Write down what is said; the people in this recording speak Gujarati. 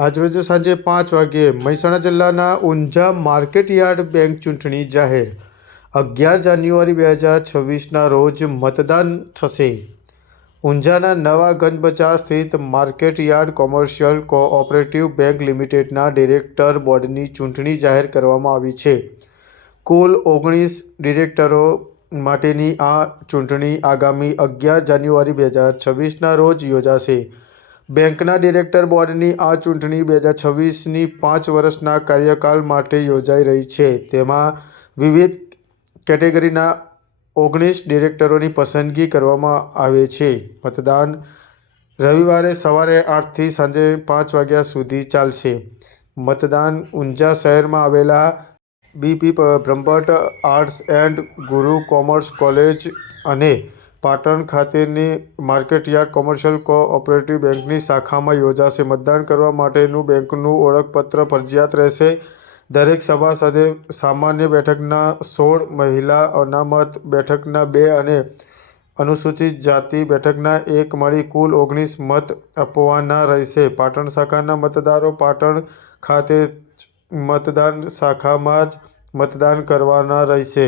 આજરોજ સાંજે પાંચ વાગ્યે મહેસાણા જિલ્લાના ઊંઝા માર્કેટયાર્ડ બેંક ચૂંટણી જાહેર. અગિયાર જાન્યુઆરી બે હજાર છવ્વીસના રોજ મતદાન થશે. ઊંઝાના નવા ગંજ બજાર સ્થિત market yard commercial cooperative bank લિમિટેડના ડિરેક્ટર બોર્ડની ચૂંટણી જાહેર કરવામાં આવી છે. કુલ ઓગણીસ ડિરેક્ટરો માટેની આ ચૂંટણી આગામી અગિયાર જાન્યુઆરી બે હજાર છવ્વીસના રોજ યોજાશે. બેંકના ડિરેક્ટર બોર્ડની આ ચૂંટણી બે હજાર છવ્વીસની પાંચ વર્ષના કાર્યકાળ માટે યોજાઈ રહી છે. તેમાં વિવિધ કેટેગરીના ઓગણીસ ડિરેક્ટરોની પસંદગી કરવામાં આવે છે. મતદાન રવિવારે સવારે આઠથી સાંજે પાંચ વાગ્યા સુધી ચાલશે. મતદાન ઊંઝા શહેરમાં આવેલા બીપી બ્રહ્મભટ્ટ આર્ટ્સ એન્ડ ગુરુ કોમર્સ કોલેજ અને પાટણ ખાતેની માર્કેટયાર્ડ કોમર્શિયલ કોઓપરેટિવ બેંકની શાખામાં યોજાશે. મતદાન કરવા માટેનું બેંકનું ઓળખપત્ર ફરજિયાત રહેશે. દરેક સભાસદે સામાન્ય બેઠકના સોળ મહિલા અનામત બેઠકના બે અને અનુસૂચિત જાતિ બેઠકના એક મળી કુલ ઓગણીસ મત આપવાના રહેશે. પાટણ શાખાના મતદારો પાટણ ખાતે મતદાન શાખામાં જ મતદાન કરવાના રહેશે.